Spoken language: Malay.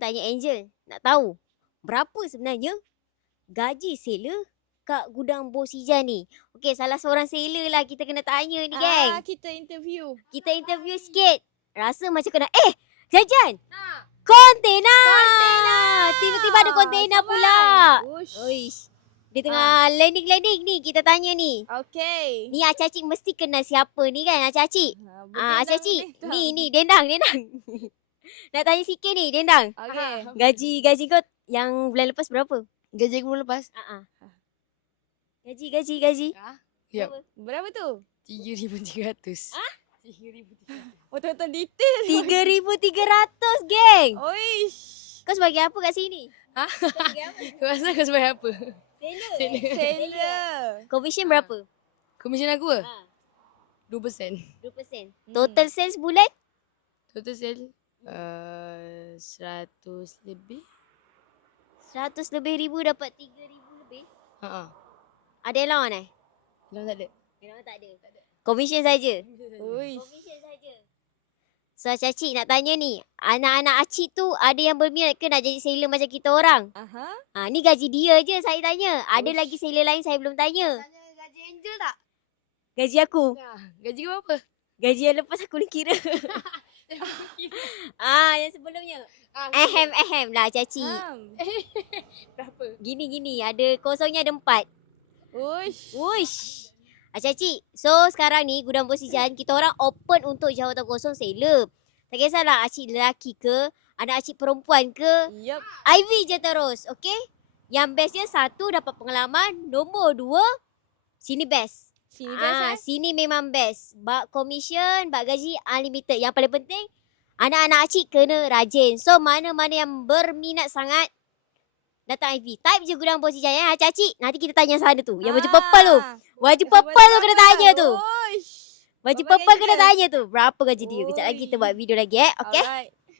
Tanya Angel, nak tahu berapa sebenarnya gaji seller kat gudang Bos Ijan ni? Okey, salah seorang seller lah kita kena tanya ni, geng. Kita interview. Kita interview sikit. Rasa macam kena, Jajan! Nak. Kontena! Kontena! Tiba-tiba ada kontena pula. Uish. Dia tengah landing-landing ni, kita tanya ni. Okay. Ni Acacik mesti kenal siapa ni kan, Acacik? Acacik, ni. ni, Dendang. Nak tanya sikit ni, Dendang. Okay. Gaji kau yang bulan lepas berapa? Gaji aku bulan lepas? Gaji. Ya. Berapa tu? 3,300. 3,300. Oh, tonton detail. 3,300, geng. Oish. Kau sebagai apa kat sini? Kau rasa kau sebagai apa? Seller. Commission berapa? Komisen aku ke? 2%. 2%. Total sales bulan? Total sale 100 lebih. 100 lebih ribu dapat 3,000 lebih. Ada allowance Dalam tak ada. Allowance tak ada. Commission saja. Oish. Commission saja. So Acacik nak tanya ni, anak-anak Acik tu ada yang berminat ke nak jadi seller macam kita orang? Ni gaji dia je saya tanya. Ada lagi seller lain saya belum tanya. Tanya gaji Angel tak? Gaji aku. Gaji kau berapa? Gaji yang lepas aku ni kira. Yang sebelumnya. Ahem lah Acacik. Berapa? Gini, ada kosongnya ada 4. Uish. Acacik, so sekarang ni gudang Bos Ijan kita orang open untuk jawatan kosong seller. Tak kisahlah Acik lelaki ke, anak Acik perempuan ke, Yup. Ivy je terus, okay? Yang bestnya 1 dapat pengalaman, nombor 2 sini best. Sini best Sini memang best. Bak commission, bak gaji unlimited. Yang paling penting anak-anak Acik kena rajin. So mana-mana yang berminat sangat datang Ivy. Type je gudang Bos Ijan ya Acik. Nanti kita tanya sana tu. Yang baju purple tu. Baju purple tu kena tanya tu. Uish. Baju Berapa purple gaji kena dia? tanya tu. Berapa gaji dia? Kejap lagi kita buat video lagi Okay? Alright.